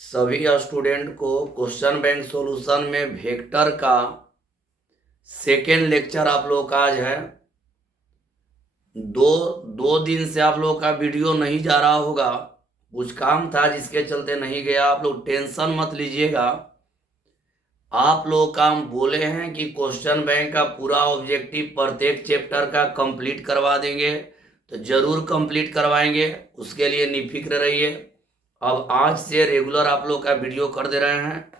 सभी स्टूडेंट को question bank solution में वेक्टर का सेकेंड लेक्चर आप लोग का आज है। दो दिन से आप लोग का वीडियो नहीं जा रहा होगा, कुछ काम था जिसके चलते नहीं गया। आप लोग टेंशन मत लीजिएगा। आप लोग का हम बोले हैं कि क्वेश्चन बैंक का पूरा ऑब्जेक्टिव प्रत्येक चैप्टर का कंप्लीट करवा देंगे, तो जरूर कंप्लीट करवाएंगे। उसके लिए निफिक्र रहिए। अब आज से रेगुलर आप लोग का वीडियो कर दे रहे हैं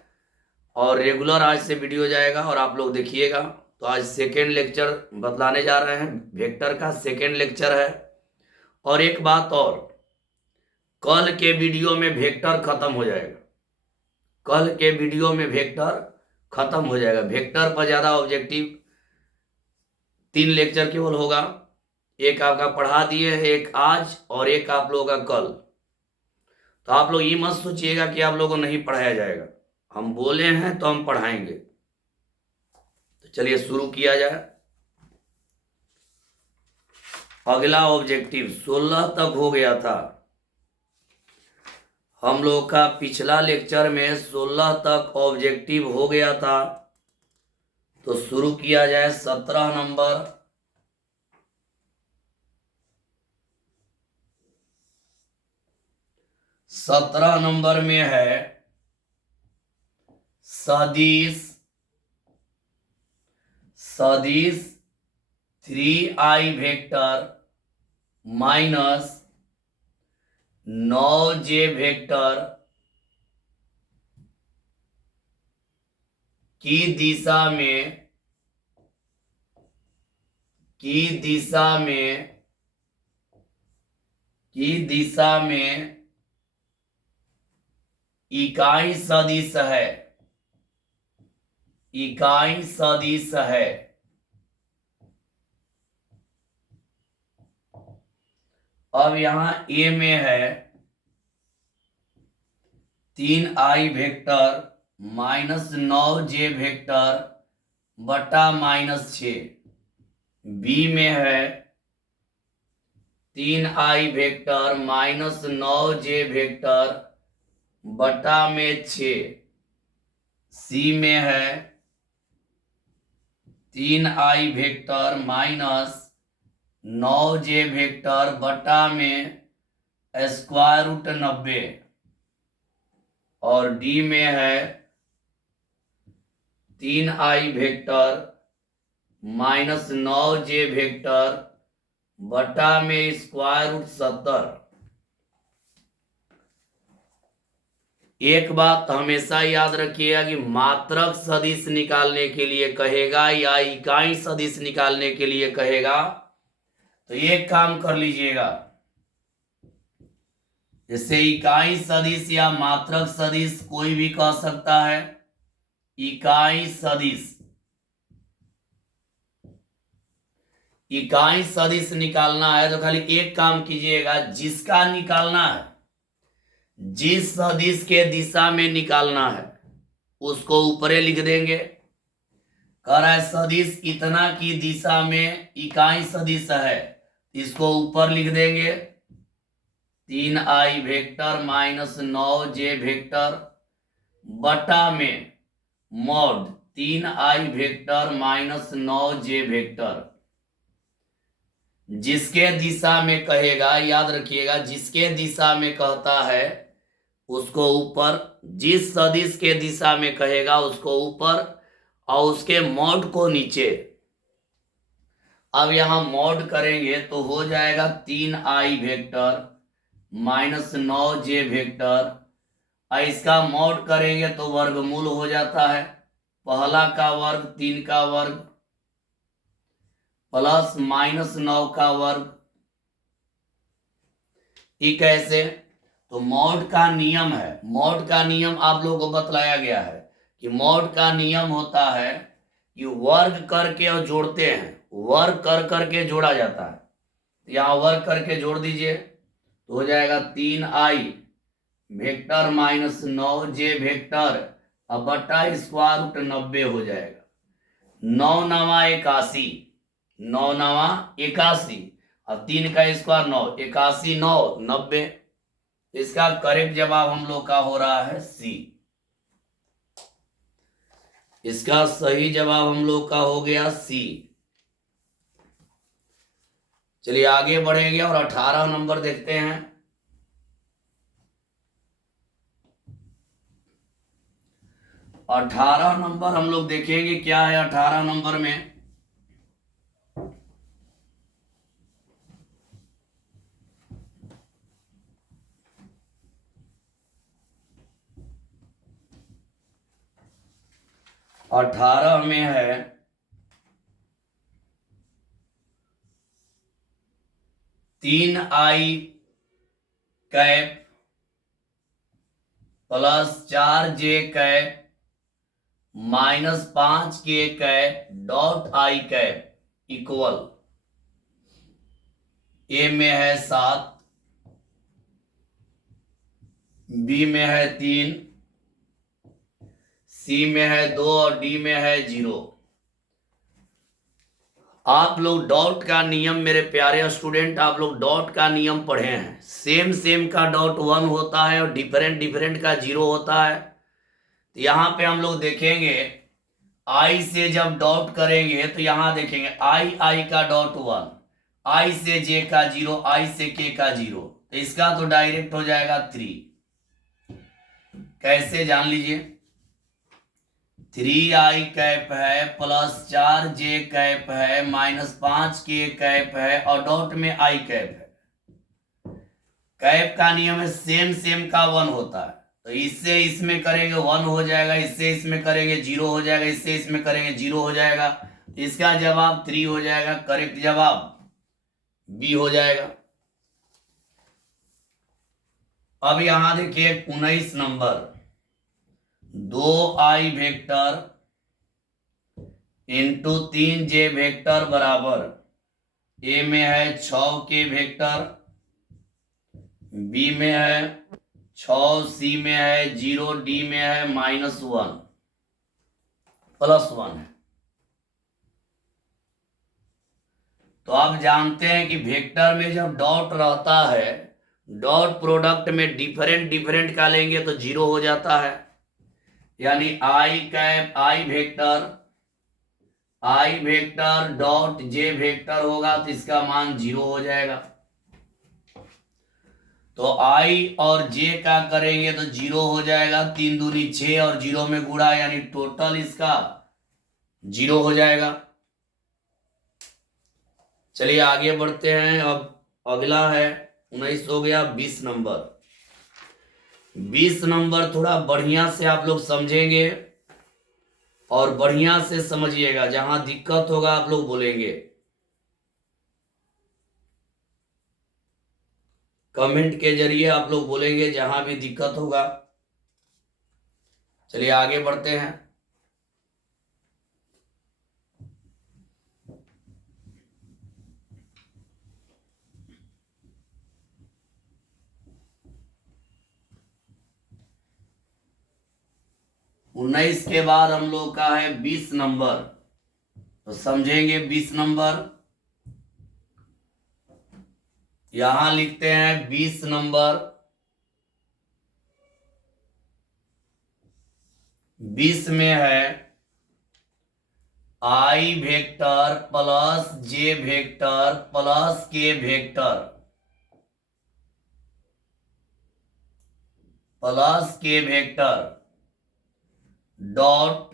और रेगुलर आज से वीडियो जाएगा और आप लोग देखिएगा। तो आज सेकेंड लेक्चर बतलाने जा रहे हैं, वेक्टर का सेकेंड लेक्चर है। और एक बात और, कल के वीडियो में वेक्टर खत्म हो जाएगा। कल के वीडियो में वेक्टर खत्म हो जाएगा। वेक्टर पर ज़्यादा ऑब्जेक्टिव 3 लेक्चर केवल होगा। एक आपका पढ़ा दिए है, एक आज और एक आप लोगों का कल। तो आप लोग ये मत सोचिएगा कि आप लोगों को नहीं पढ़ाया जाएगा। हम बोले हैं तो हम पढ़ाएंगे। तो चलिए शुरू किया जाए। अगला ऑब्जेक्टिव 16 तक हो गया था। हम लोग का पिछला लेक्चर में 16 तक ऑब्जेक्टिव हो गया था। तो शुरू किया जाए 17 नंबर। सत्रह नंबर में है सदिश 3i vector minus 9j vector की दिशा में इकाई सदिश है। अब यहां ए में है 3i vector minus 9j vector बटा -6। बी में है 3i vector minus 9j vector बटा में 6। सी में है 3i vector minus 9j vector बटा में स्क्वायर रूट 90। और डी में है 3i vector minus 9j vector बटा में स्क्वायर रूट 70। एक बात हमेशा याद रखिएगा कि मात्रक सदिश निकालने के लिए कहेगा या इकाई सदिश निकालने के लिए कहेगा तो एक काम कर लीजिएगा। जैसे इकाई सदिश या मात्रक सदिश कोई भी कह सकता है। इकाई सदिश निकालना है तो खाली एक काम कीजिएगा, जिसका निकालना है, जिस सदिश के दिशा में निकालना है उसको ऊपरे लिख देंगे। कह रहा है सदिश इतना की दिशा में इकाई सदिश है, इसको ऊपर लिख देंगे 3i vector minus 9j vector बटा में mod 3i vector minus 9j vector. जिसके दिशा में कहेगा, याद रखिएगा, जिसके दिशा में कहता है उसको ऊपर, जिस सदिश के दिशा में कहेगा उसको ऊपर और उसके मॉड को नीचे। अब यहां मॉड करेंगे तो हो जाएगा 3i vector minus 9j vector. इसका मॉड करेंगे तो वर्गमूल हो जाता है, पहला का वर्ग 3 का वर्ग प्लस माइनस 9 का वर्ग। ठीक है। ऐसे तो मॉड का नियम है, मॉड का नियम आप लोगों को बतलाया गया है कि मॉड का नियम होता है कि वर्ग करके और जोड़ते हैं, वर्ग कर करके जोड़ा जाता है। तो यहाँ वर्ग करके जोड़ दीजिए तो हो जाएगा 3i vector minus 9j vector अब बटा स्क्वायर रूट 90 हो जाएगा। 9 नवा 81, 9 नवा 81 और 3 का स्क्वायर 9, 81 9 90। इसका करेक्ट जवाब हम लोग का हो रहा है सी। इसका सही जवाब हम लोग का हो गया सी। चलिए आगे बढ़ेंगे और 18 नंबर देखते हैं। 18 नंबर हम लोग देखेंगे क्या है 18 नंबर में। अठारह में है 3i cap plus 4j cap minus 5k cap dot i cap equal A में है 7, बी में है 3, सी में है 2 और डी में है 0। आप लोग डॉट का नियम, मेरे प्यारे स्टूडेंट, आप लोग डॉट का नियम पढ़े हैं। सेम सेम का डॉट 1 होता है और डिफरेंट डिफरेंट का 0 होता है। तो यहां पे हम लोग देखेंगे आई से जब डॉट करेंगे तो यहां देखेंगे आई का डॉट 1, आई से जे का 0, आई से के का 0, तो इसका तो डायरेक्ट हो जाएगा 3। कैसे जान लीजिए, 3i कैप है प्लस 4j कैप है माइनस 5k कैप है और डॉट में आई कैप है। कैप का नियम है सेम सेम का 1 होता है, तो इससे इसमें करेंगे 1 हो जाएगा, इससे इसमें करेंगे 0 हो जाएगा, इससे इसमें करेंगे 0 हो जाएगा। इसका जवाब 3 हो जाएगा, करेक्ट जवाब बी हो जाएगा। अब यहां देखिए 19 number, 2i vector into 3j vector बराबर ए में है 6k वेक्टर, बी में है 6, सी में है 0, डी में है -1 प्लस 1 है। तो आप जानते हैं कि वेक्टर में जब डॉट रहता है, डॉट प्रोडक्ट में डिफरेंट डिफरेंट का लेंगे तो 0 हो जाता है। यानी आई कैप आई वेक्टर डॉट जे वेक्टर होगा तो इसका मान 0 हो जाएगा। तो आई और जे का करेंगे तो 0 हो जाएगा, 3 दूनी 6 और 0 में गुणा, यानी टोटल इसका 0 हो जाएगा। चलिए आगे बढ़ते हैं। अब अगला है 19 हो गया, 20 नंबर। 20 नंबर थोड़ा बढ़िया से आप लोग समझेंगे और बढ़िया से समझिएगा, जहां दिक्कत होगा आप लोग बोलेंगे, कमेंट के जरिए आप लोग बोलेंगे जहां भी दिक्कत होगा। चलिए आगे बढ़ते हैं। उन्नीस के बाद हम लोग का है 20 नंबर, तो समझेंगे 20 नंबर। यहां लिखते हैं 20 नंबर, 20 में है i vector plus j vector plus k vector dot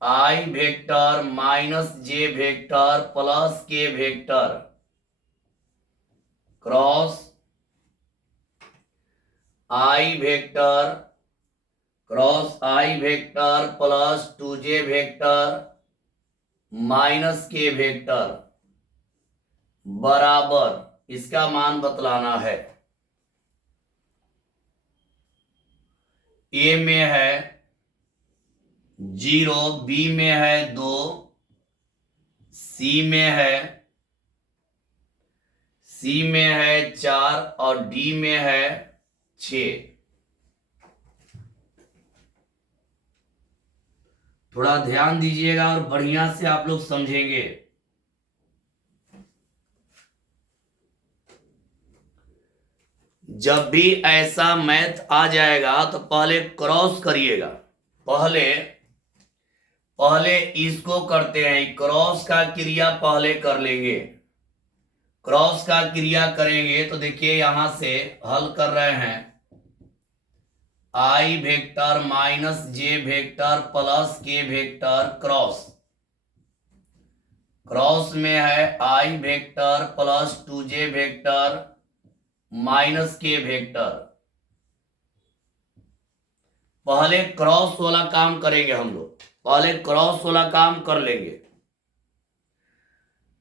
i vector minus j vector plus k vector cross i vector plus 2j vector minus k vector बराबर इसका मान बतलाना है। ए में है 0, बी में है 2, सी में है 4 और डी में है 6। थोड़ा ध्यान दीजिएगा और बढ़िया से आप लोग समझेंगे। जब भी ऐसा मैथ आ जाएगा तो पहले क्रॉस करिएगा। पहले इसको करते हैं, क्रॉस का क्रिया पहले कर लेंगे। क्रॉस का क्रिया करेंगे तो देखिए यहां से हल कर रहे हैं, i vector minus j vector plus k vector cross. Cross में है i vector plus 2j vector minus k vector. पहले क्रॉस वाला काम करेंगे हम लोग, पहले क्रॉस वाला काम कर लेंगे।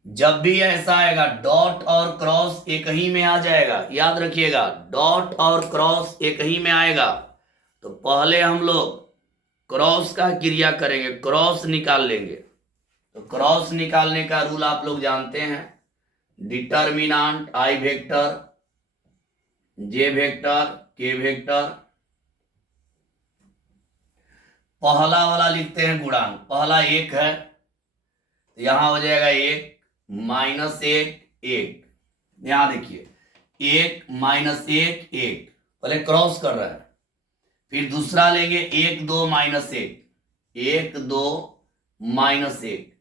जब भी ऐसा आएगा डॉट और क्रॉस एक ही में आ जाएगा, याद रखिएगा डॉट और क्रॉस एक ही में आएगा। तो पहले हम लोग क्रॉस का क्रिया करेंगे, क्रॉस निकाल लेंगे। तो क्रॉस निकालने का रूल आप लोग जानते हैं, डिटर्मिनांट आई vector j vector k vector. पहला वाला लिखते हैं गुणांक, पहला 1 है तो यहां हो जाएगा 1 माइनस 1 1। यहां देखिए 1 माइनस 1 1, पहले क्रॉस कर रहा है। फिर दूसरा लेंगे 1 2 माइनस 1 1 2 माइनस 1।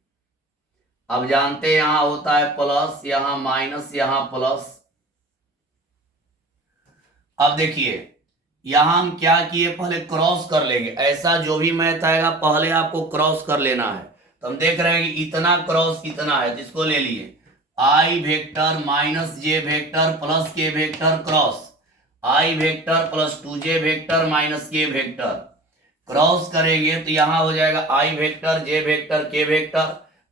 अब जानते हैं यहां होता है प्लस, यहां माइनस, यहां प्लस। अब देखिए यहां हम क्या किए, पहले क्रॉस कर लेंगे। ऐसा जो भी मैथ आएगा पहले आपको क्रॉस कर लेना है। तो हम देख रहे हैं कि इतना क्रॉस इतना है, तो इसको ले लिए i vector minus j vector plus k vector cross i vector plus 2j vector minus k vector. Cross करेंगे तो यहां हो जाएगा i vector j vector k vector.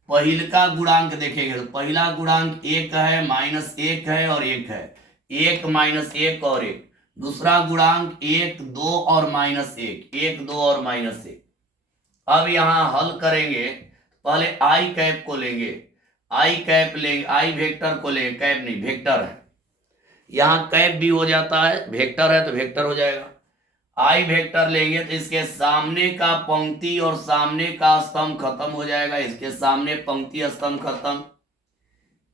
पहिल का गुणांक देखेंगे तो पहला गुणांक 1 है, माइनस 1 है और 1 है, 1 माइनस 1 और 1। दूसरा गुणांक 1 2 और माइनस 1 1 2 और माइनस 1। अब यहां हल करेंगे, पहले आई कैप को लेंगे, आई कैप लेंगे, आई वेक्टर को लेंगे, कैप नहीं वेक्टर है, यहां कैप भी हो जाता है, वेक्टर है तो वेक्टर हो जाएगा। आई वेक्टर लेंगे तो इसके सामने का पंक्ति और सामने का स्तंभ खत्म हो जाएगा, इसके सामने पंक्ति स्तंभ खत्म।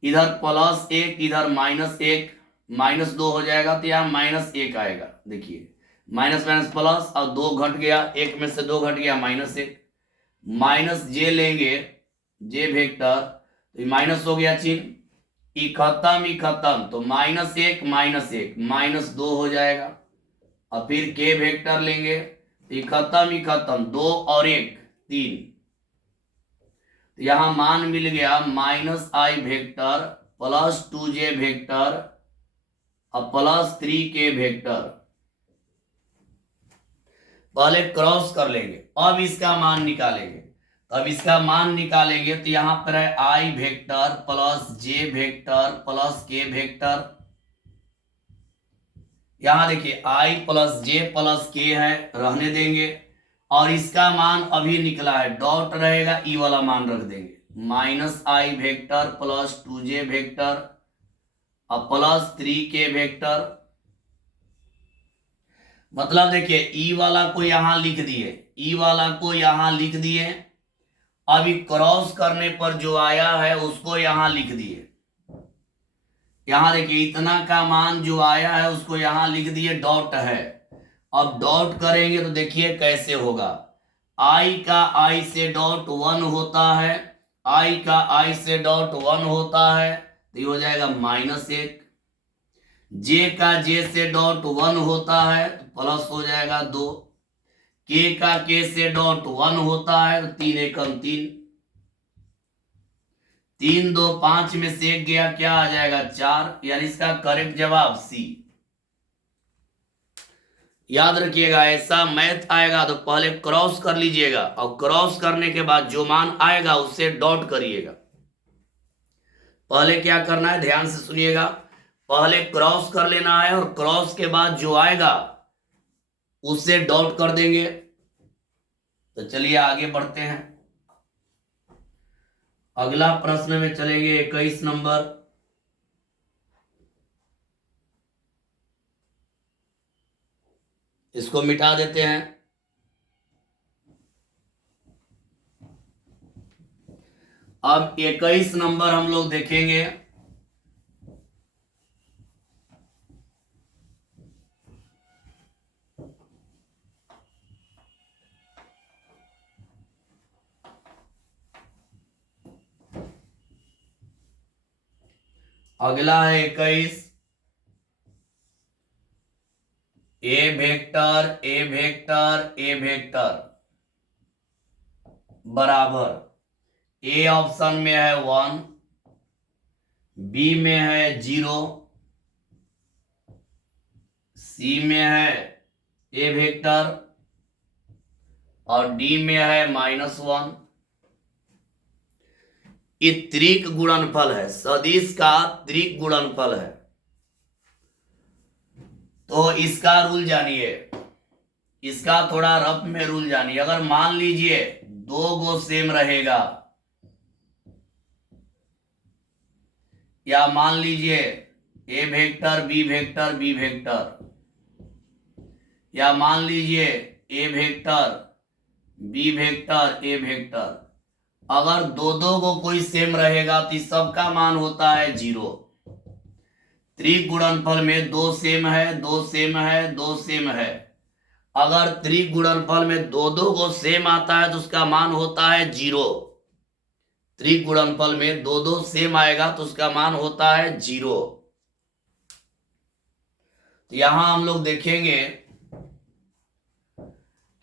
इधर प्लस 1 इधर माइनस 1, माइनस 2 हो जाएगा तो यहाँ माइनस 1 आएगा। देखिए माइनस माइनस प्लस, और 2 घट गया, 1 में से 2 घट गया, माइनस 1। माइनस जे लेंगे, जे वेक्टर, तो माइनस हो गया चिन्ह, ई खत्म, तो माइनस 1 माइनस 1 माइनस 2 हो जाएगा। और फिर के वेक्टर लेंगे, ई खत्म 2 और 1 3। तो यहां मान मिल गया माइनस आई वेक्टर प्लस 2j वेक्टर और प्लस 3k वेक्टर। पहले क्रॉस कर लेंगे, अब इसका मान निकालेंगे। अब इसका मान निकालेंगे तो यहां पर है i vector plus j vector plus k vector. यहां देखिए आई प्लस जे प्लस के है, रहने देंगे। और इसका मान अभी निकला है, डॉट रहेगा, ई वाला मान रख देंगे, माइनस आई वेक्टर प्लस 2j वेक्टर और प्लस 3k वेक्टर। मतलब देखिए ई वाला को यहां लिख दिए, ई वाला को यहां लिख दिए। अभी क्रॉस करने पर जो आया है उसको यहां लिख दिए। यहां देखिए इतना का मान जो आया है उसको यहां लिख दिए, डॉट है। अब डॉट करेंगे तो देखिए कैसे होगा, आई का आई से डॉट 1 होता है, आई का आई से डॉट 1 होता है, तो ये हो जाएगा माइनस 1। जे का जे से डॉट 1 होता है तो प्लस हो जाएगा 2। के का के से डॉट 1 होता है तो 3 एकम 3, 3 2 5 में से 1 गया, क्या आ जाएगा 4, यानी इसका करेक्ट जवाब सी। याद रखिएगा ऐसा मैथ आएगा तो पहले क्रॉस कर लीजिएगा और क्रॉस करने के बाद जो मान आएगा उससे डॉट करिएगा। पहले क्या करना है ध्यान से सुनिएगा, पहले क्रॉस कर लेना है और क्रॉस के बाद जो आएगा उससे डॉट कर देंगे। तो चलिए आगे बढ़ते हैं, अगला प्रश्न में चलेंगे 21 नंबर। इसको मिटा देते हैं। अब 21 नंबर हम लोग देखेंगे। अगला है 21, a vector a vector a vector बराबर ए ऑप्शन में है 1, बी में है 0, सी में है ए वेक्टर और डी में है -1। ये त्रिक गुणनफल है, सदिश का त्रिक गुणनफल है। तो इसका रूल जानिए, इसका थोड़ा रफ में रूल जानिए। अगर मान लीजिए दो गो सेम रहेगा, या मान लीजिए a vector b vector b vector, या मान लीजिए a vector b vector a vector, अगर दो दो को कोई सेम रहेगा तो सबका मान होता है 0। त्रिक गुणनफल में दो सेम है, दो सेम है, दो सेम है। अगर त्रिक गुणनफल में दो दो को सेम आता है तो उसका मान होता है 0। त्रिक गुणनफल में दो दो सेम आएगा तो उसका मान होता है 0। तो यहां हम लोग देखेंगे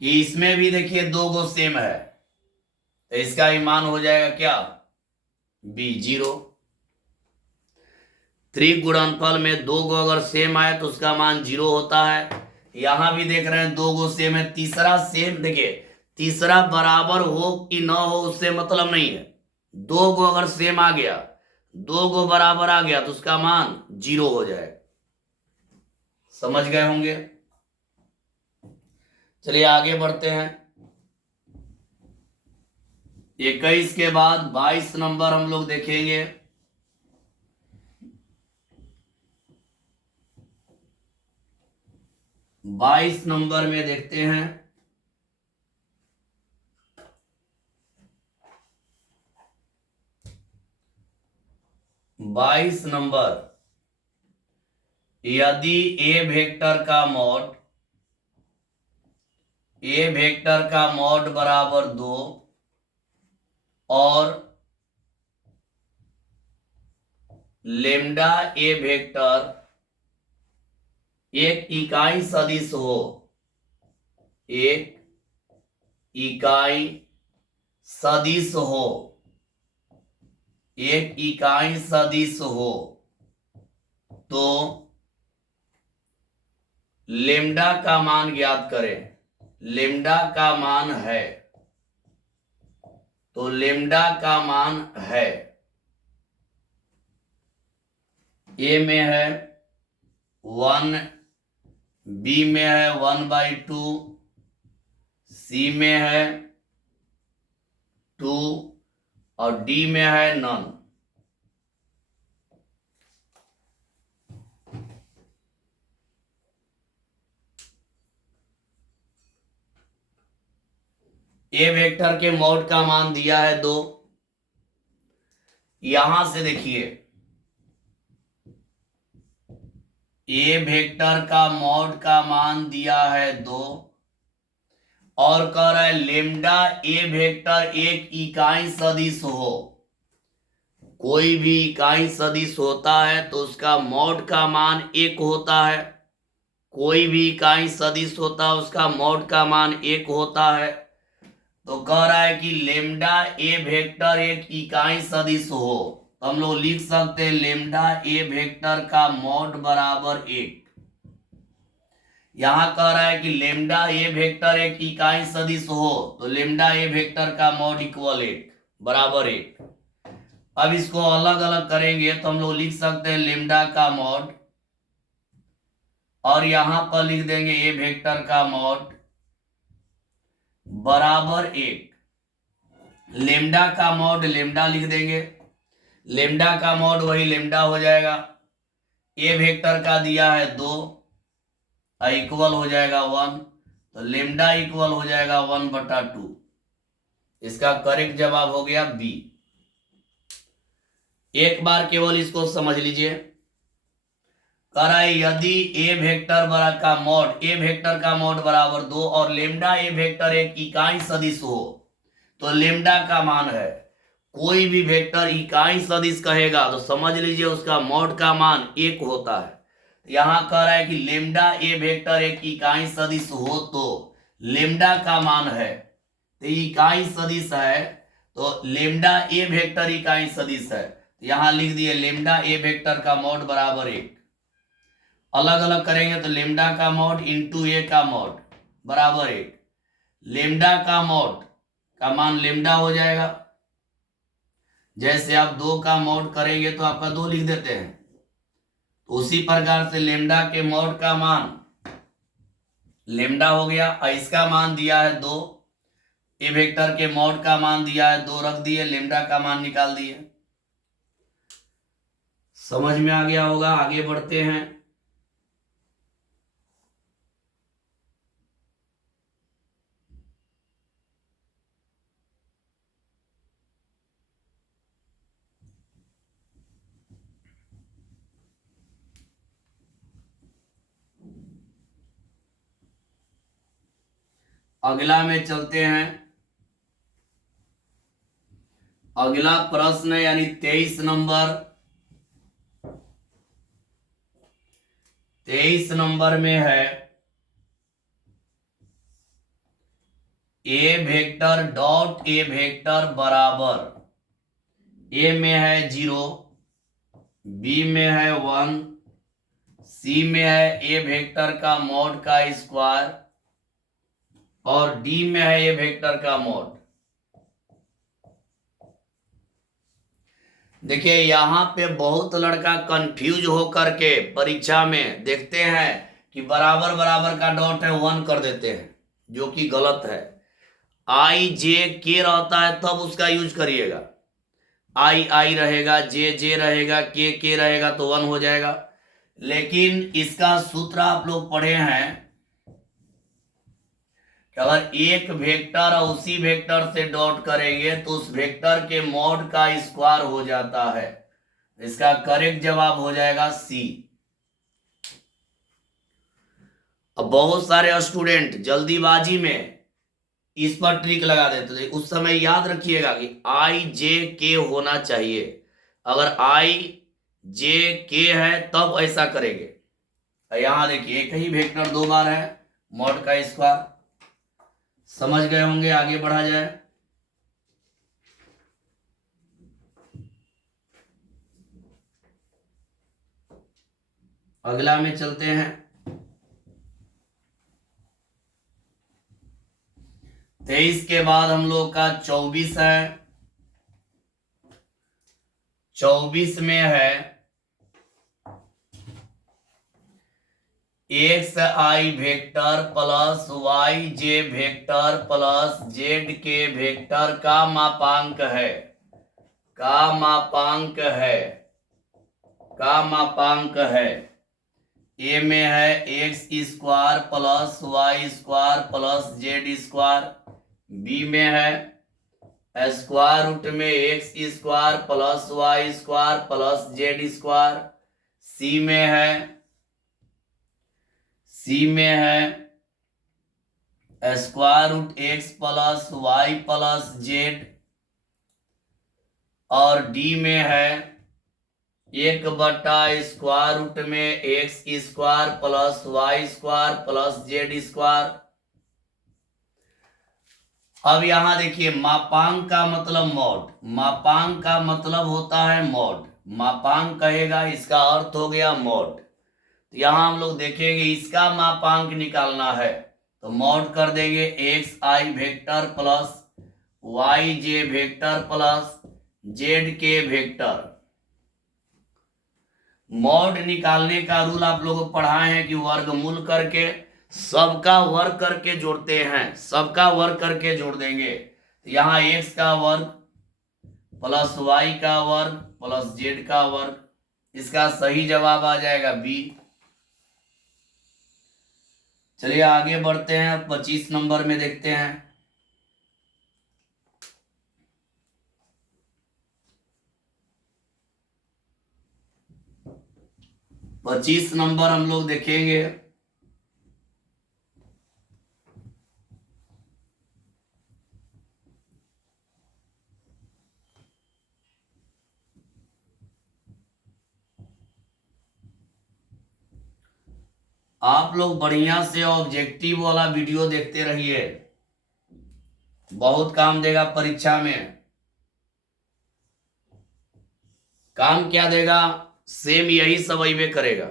कि इसमें भी देखिए दो गो सेम है, तो इसका ही मान हो जाएगा क्या, b 0। त्रिक गुणनफल में दो गो अगर सेम आए तो उसका मान 0 होता है। यहां भी देख रहे हैं दो गो सेम है, तीसरा सेम, देखिए तीसरा बराबर हो कि ना हो उससे मतलब नहीं है। दो गो अगर सेम आ गया, दो गो बराबर आ गया तो उसका मान 0 हो जाएगा। समझ गए होंगे। चलिए आगे बढ़ते हैं। 21 के बाद 22 नंबर हम लोग देखेंगे। बाईस नंबर में देखते हैं, बाईस नंबर, यदि ए वेक्टर का मॉड बराबर 2 और लेम्डा ए वेक्टर एक इकाई सदिश हो, एक इकाई सदिश हो, एक इकाई सदिश हो, तो लेम्डा का मान ज्ञात करें। लेम्डा का मान है, तो लेम्डा का मान है, ए में है 1, बी में है 1/2, सी में है 2 और डी में है नन। ए वेक्टर के मॉड का मान दिया है 2। यहां से देखिए ए वेक्टर का मॉड का मान दिया है 2 और कह रहा है लेम्डा ए वेक्टर एक इकाई सदिश हो। कोई भी इकाई सदिश होता है तो उसका मॉड का मान 1 होता है। कोई भी इकाई सदिश होता है उसका मॉड का मान 1 होता है। तो कह रहा है कि लेम्डा ए वेक्टर एक इकाई सदिश हो, तो हम लोग लिख सकते हैं लेम्डा ए वेक्टर का मॉड बराबर 1। यहां कह रहा है कि लेम्डा ए वेक्टर एक इकाई सदिश हो, तो लेम्डा ए वेक्टर का मॉड इक्वल 1 बराबर 1। अब इसको अलग अलग करेंगे तो हम लोग लिख सकते हैं लेम्डा का मॉड, और यहां पर लिख देंगे ए वेक्टर का मॉड बराबर 1। लेम्डा का मॉड लेम्डा लिख देंगे, लेम्डा का मॉड वही लेम्डा हो जाएगा। ए वेक्टर का दिया है 2 इक्वल हो जाएगा 1, तो लेम्डा इक्वल हो जाएगा 1/2। इसका करेक्ट जवाब हो गया बी। एक बार केवल इसको समझ लीजिए। कह रहा है यदि ए वेक्टर ए वेक्टर का मॉड बराबर 2 और लेम्डा ए वेक्टर एक इकाई सदिश हो, तो लेम्डा का मान है कोई भी वेक्टर इकाई सदिश कहेगा तो समझ लीजिए उसका मॉड का मान 1 होता है। यहां कह रहा है कि लेम्डा ए वेक्टर एक इकाई सदिश हो तो लेम्डा का मान है, तो इकाई सदिश है तो लेम्डा ए वेक्टर इकाई सदिश है, तो यहां लिख दिए लेम्डा ए वेक्टर का मॉड बराबर 1। अलग अलग करेंगे तो लेम्डा का मॉड इंटू ए का मॉड बराबर 1। लेम्डा का मॉड का मान लेम्डा हो जाएगा, जैसे आप 2 का मॉड करेंगे तो आपका 2 लिख देते हैं, तो उसी प्रकार से लेम्डा के मॉड का मान लेम्डा हो गया। इसका मान दिया है 2, ए वेक्टर के मॉड का मान दिया है 2, रख दिए, लेम्डा का मान निकाल दिए। समझ में आ गया होगा, आगे बढ़ते हैं। अगला में चलते हैं। अगला प्रश्न यानी 23 नंबर। 23 नंबर में है ए वेक्टर डॉट ए वेक्टर बराबर, ए में है 0, बी में है 1, सी में है ए वेक्टर का मॉड का स्क्वायर और डी में है ए वेक्टर का मॉड। देखिए यहां पे बहुत लड़का कंफ्यूज होकर के परीक्षा में देखते हैं कि बराबर बराबर का डॉट है 1 कर देते हैं, जो कि गलत है। आई जे के रहता है तब उसका यूज करिएगा, आई आई रहेगा, जे जे रहेगा, के रहेगा तो 1 हो जाएगा। लेकिन इसका सूत्र आप लोग पढ़े हैं कि अगर एक वेक्टर और उसी वेक्टर से डॉट करेंगे तो उस वेक्टर के मॉड का स्क्वायर हो जाता है। इसका करेक्ट जवाब हो जाएगा सी। अब बहुत सारे स्टूडेंट जल्दीबाजी में इस पर ट्रिक लगा देते थे, उस समय याद रखिएगा कि आई जे के होना चाहिए। अगर आई जे के है तब ऐसा करेंगे। यहां देखिए एक ही वेक्टर 2 बार है, मॉड का स्क्वायर। समझ गए होंगे, आगे बढ़ा जाए। अगला में चलते हैं। 23 के बाद हम लोग का 24 है। 24 में है एक्स आई वेक्टर प्लस वाई जे वेक्टर प्लस जेड के वेक्टर का मापांक है, का मापांक है, का मापांक है। ए में है x square plus y square plus z square, B में है स्क्वायर रूट में x square plus y square plus z square, C में है square root x plus y plus z और डी में है 1/स्क्वायर रूट में x square plus y square plus z square. अब यहां देखिए मापांक का मतलब मॉड, मापांक का मतलब होता है मॉड, मापांक कहेगा इसका अर्थ हो गया मॉड। तो यहां हम लोग देखेंगे इसका मापांक निकालना है तो मॉड कर देंगे एक्स आई वेक्टर प्लस वाई जे वेक्टर प्लस जेड के वेक्टर। मॉड निकालने का रूल आप लोगों को पढ़ाए हैं कि वर्गमूल करके सबका वर्ग करके जोड़ते हैं, सबका वर्ग करके जोड़ देंगे। तो यहाँ एक्स का वर्ग प्लस वाई का वर्ग प्लस जेड का वर्ग, इसका सही जवाब आ जाएगा बी। चलिए आगे बढ़ते हैं, 25 नंबर में देखते हैं। 25 नंबर हम लोग देखेंगे। आप लोग बढ़िया से ऑब्जेक्टिव वाला वीडियो देखते रहिए, बहुत काम देगा परीक्षा में। काम क्या देगा, सेम यही सब अइबे करेगा,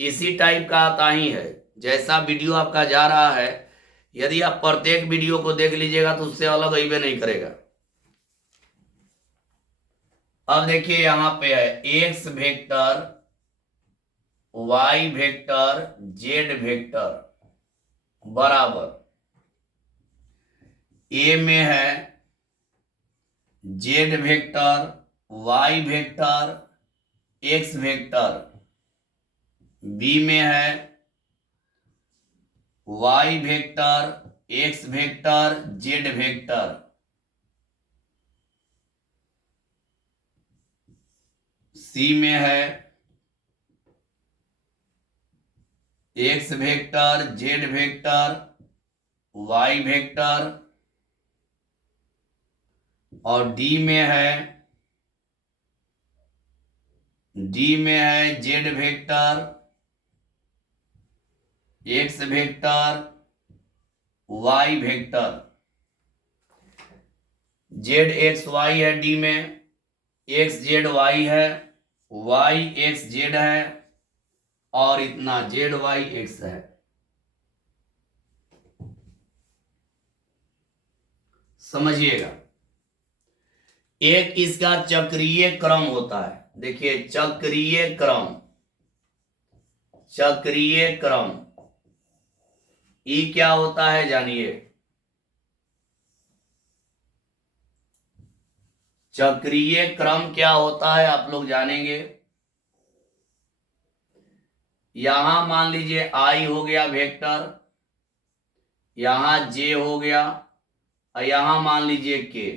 इसी टाइप का आता ही है। जैसा वीडियो आपका जा रहा है, यदि आप प्रत्येक वीडियो को देख लीजिएगा तो उससे अलग अइबे नहीं करेगा। अब देखिए यहां पे है x vector, Y vector, Z vector बराबर ए में है z vector, Y vector, x vector, B में है y vector, x vector, Z vector, C में है x vector, Z vector, Y vector, और डी में है z vector, x vector, Y vector. Z x y है डी में, x Z y है, वाई एक्स जेड है, और इतना जेड वाई एक्स है। समझिएगा, एक इसका चक्रीय क्रम होता है। देखिए चक्रीय क्रम, चक्रीय क्रम ई क्या होता है जानिए। चक्रीय क्रम क्या होता है आप लोग जानेंगे। यहां मान लीजिए आई हो गया वेक्टर, यहां जे हो गया, और यहां मान लीजिए के।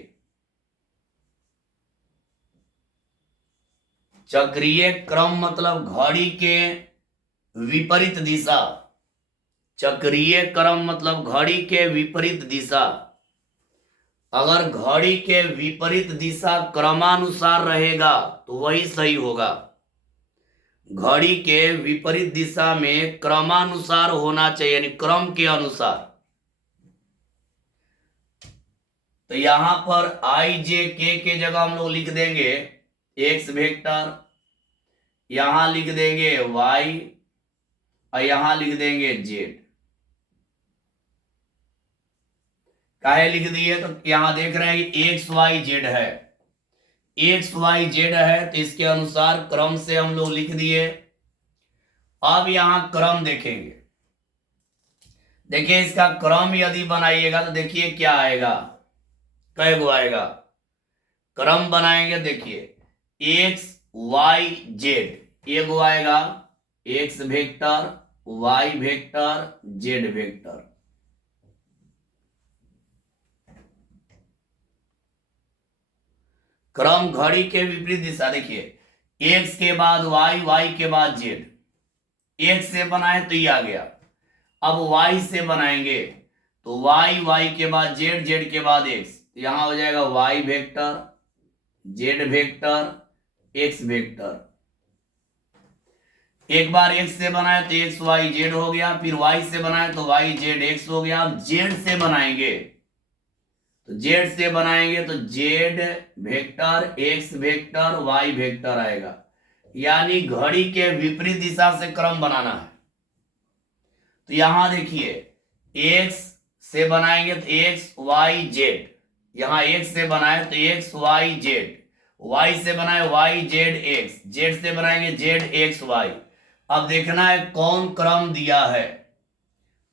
चक्रीय क्रम मतलब घड़ी के विपरीत दिशा। चक्रीय क्रम मतलब घड़ी के विपरीत दिशा। अगर घड़ी के विपरीत दिशा क्रमानुसार रहेगा तो वही सही होगा। घड़ी के विपरीत दिशा में क्रमानुसार होना चाहिए, यानी क्रम के अनुसार। तो यहां पर आई जे के जगह हम लोग लिख देंगे एक्स वेक्टर, यहां लिख देंगे वाई, और यहां लिख देंगे जेड। काहे लिख दिए, तो यहां देख रहे हैं कि एक्स वाई जेड है, एक्स वाई जेड है, तो इसके अनुसार क्रम से हम लोग लिख दिए। अब यहां क्रम देखेंगे, देखिए इसका क्रम यदि बनाइएगा तो देखिए क्या आएगा, कै गो आएगा। क्रम बनाएंगे, देखिए एक्स वाई जेड एगो आएगा, X vector, Y vector, Z vector. क्रम घड़ी के विपरीत दिशा। देखिए एक्स के बाद वाई, वाई के बाद जेड। एक्स से बनाए तो ये आ गया। अब वाई से बनाएंगे तो वाई, वाई के बाद जेड, जेड के बाद एक्स, तो यहां हो जाएगा Y vector, Z vector, x vector. एक बार एक्स से बनाए तो एक्स वाई जेड हो गया, फिर वाई से बनाए तो वाई जेड एक्स हो गया। अब जेड से बनाएंगे तो Z vector, x vector, Y vector आएगा। यानी घड़ी के विपरीत दिशा से क्रम बनाना है। तो यहां देखिए एक्स से बनाएंगे तो एक्स वाई जेड, यहां एक्स से बनाए तो एक्स वाई जेड, वाई से बनाए वाई जेड एक्स, जेड से बनाएंगे जेड एक्स वाई। अब देखना है कौन क्रम दिया है।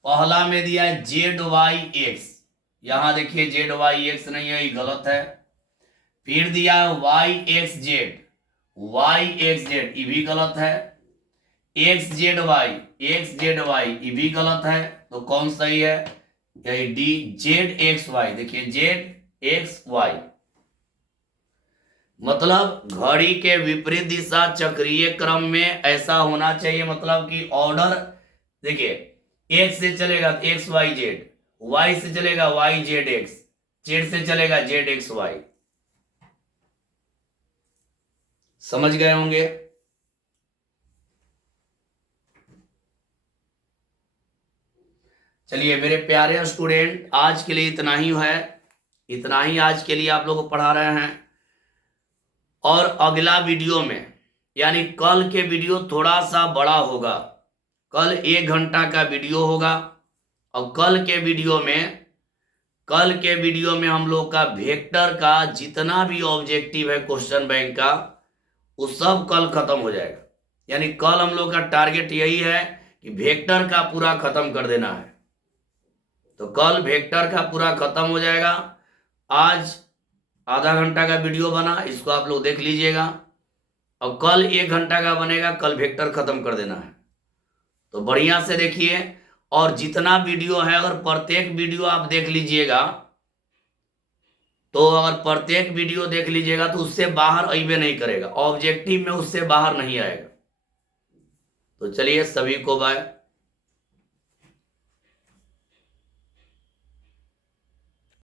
पहला में दिया है जेड वाई एक्स, यहां देखिए जेड वाई एक्स नहीं है, ये गलत है। फिर दिया है Y x Z, Y x Z, ये भी गलत है। एक्स जेड वाई, ये भी गलत है। तो कौन सही है, यही डी, जेड एक्स वाई। देखिए जेड एक्स वाई मतलब घड़ी के विपरीत दिशा चक्रीय क्रम में ऐसा होना चाहिए, मतलब कि ऑर्डर। देखिए एक्स से चलेगा तो एक्स वाई जेड, वाई से चलेगा वाई जेड एक्स, जेड से चलेगा जेड एक्स वाई। समझ गए होंगे। चलिए मेरे प्यारे स्टूडेंट, आज के लिए इतना ही है, इतना ही आज के लिए आप लोगों को पढ़ा रहे हैं। और अगला वीडियो में, यानी कल के वीडियो थोड़ा सा बड़ा होगा। कल 1 घंटा का वीडियो होगा और कल के वीडियो में हम लोग का वेक्टर का जितना भी ऑब्जेक्टिव है क्वेश्चन बैंक का, वो सब कल खत्म हो जाएगा। यानी कल हम लोग का टारगेट यही है कि वेक्टर का पूरा खत्म कर देना है। तो कल वेक्टर का पूरा खत्म हो जाएगा। आज आधा घंटा का वीडियो बना, इसको आप लोग देख लीजिएगा, और कल 1 घंटा का बनेगा। कल वेक्टर खत्म कर देना है, तो बढ़िया से देखिए। और जितना वीडियो है, अगर प्रत्येक वीडियो आप देख लीजिएगा, तो अगर प्रत्येक वीडियो देख लीजिएगा तो उससे बाहर अइबे नहीं करेगा, ऑब्जेक्टिव में उससे बाहर नहीं आएगा। तो चलिए, सभी को बाय।